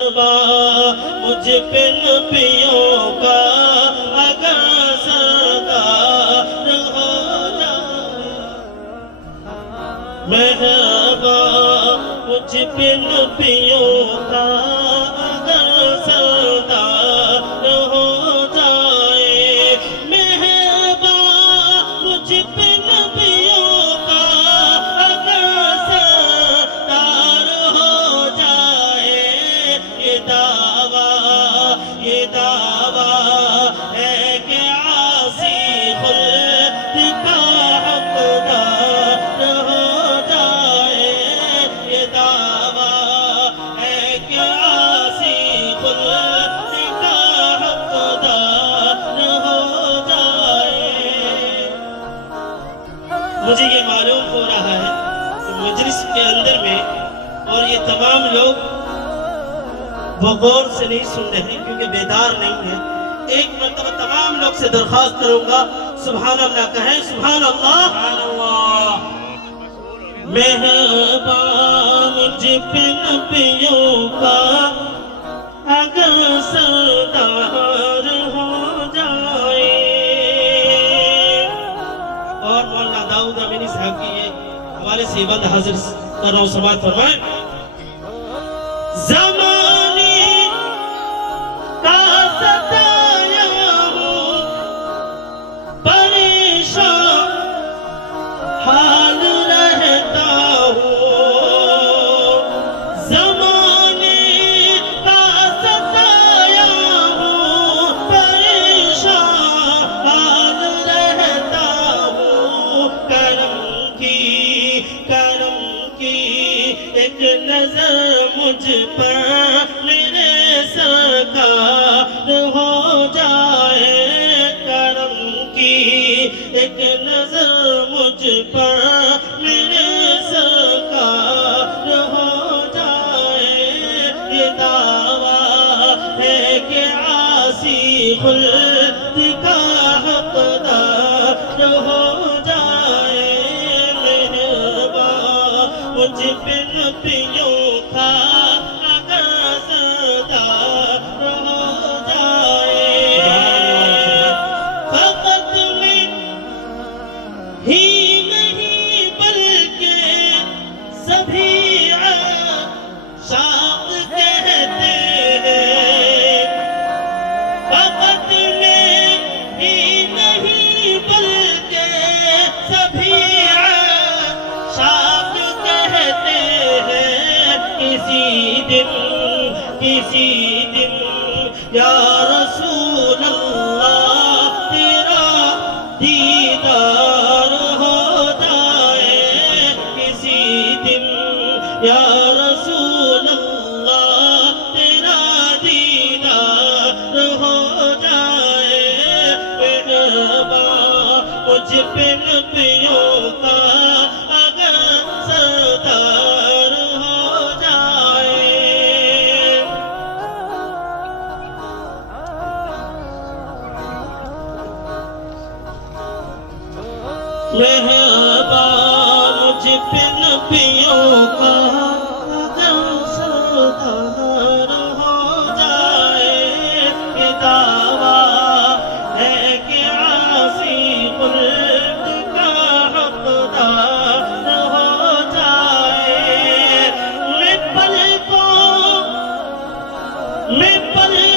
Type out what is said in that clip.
مجھ پہ نبیوں کا اگر سردار ہو جائے مرحبا مجھ پہ نبیوں کا اگر سردار ہو جائے مرحبا مجھ پہ نبیوں کا اگر سردار ہو جائے یہ دعویٰ ہے کہ عاصی خلد کا حقدار ہو جائے یہ دعویٰ ہے کہ عاصی خلد کا حقدار ہو جائے مجھے یہ معلوم ہو رہا ہے کہ مجلس کے اندر میں اور یہ تمام لوگ وہ غور سے نہیں سن رہے ہیں کیونکہ بیدار نہیں ہیں ایک مرتبہ تمام لوگ سے درخواست کروں گا سبحان اللہ کہیں سبحان اللہ مہربان مجھ پہ نبیوں کا اگر سردار ہو جائے اور مولانا داؤد امینی صاحب کی یہ حوالے سے بند حاضر کر رہا ہوں سماعت فرمائیں حال رہتا ہوں زمانے کا ستایا ہوں پریشان حال رہتا ہوں کرم کی ایک نظر مجھ پر میرے سرکار ہو جائے کرم کی ایک نظر مجھ پر میرے سرکار ہو جائے یہ دعویٰ ہے کہ عاصی خلد کا حقدار ہو جائے مہربان مجھ پہ نبیوں کا اگر سردار ہو جائے فقط میں ہی سبھی عاشق کہتے ہیں فقط میں ہی نہیں بلکہ سبھی عاشق کہتے ہیں کسی دن یا رسول اللہ تیرا دیدار ہو جائے کسی دن یا رسول اللہ تیرا دیدار ہو جائے مرحبا مجھ پہ نبیوں کا اگر سردار ہو جائے مرحبا مجھ پہ نبیوں کا اگر سردار ہو جائے یہ دعویٰ ہے کہ عاصی خلد کا حقدار ہو جائے میں پل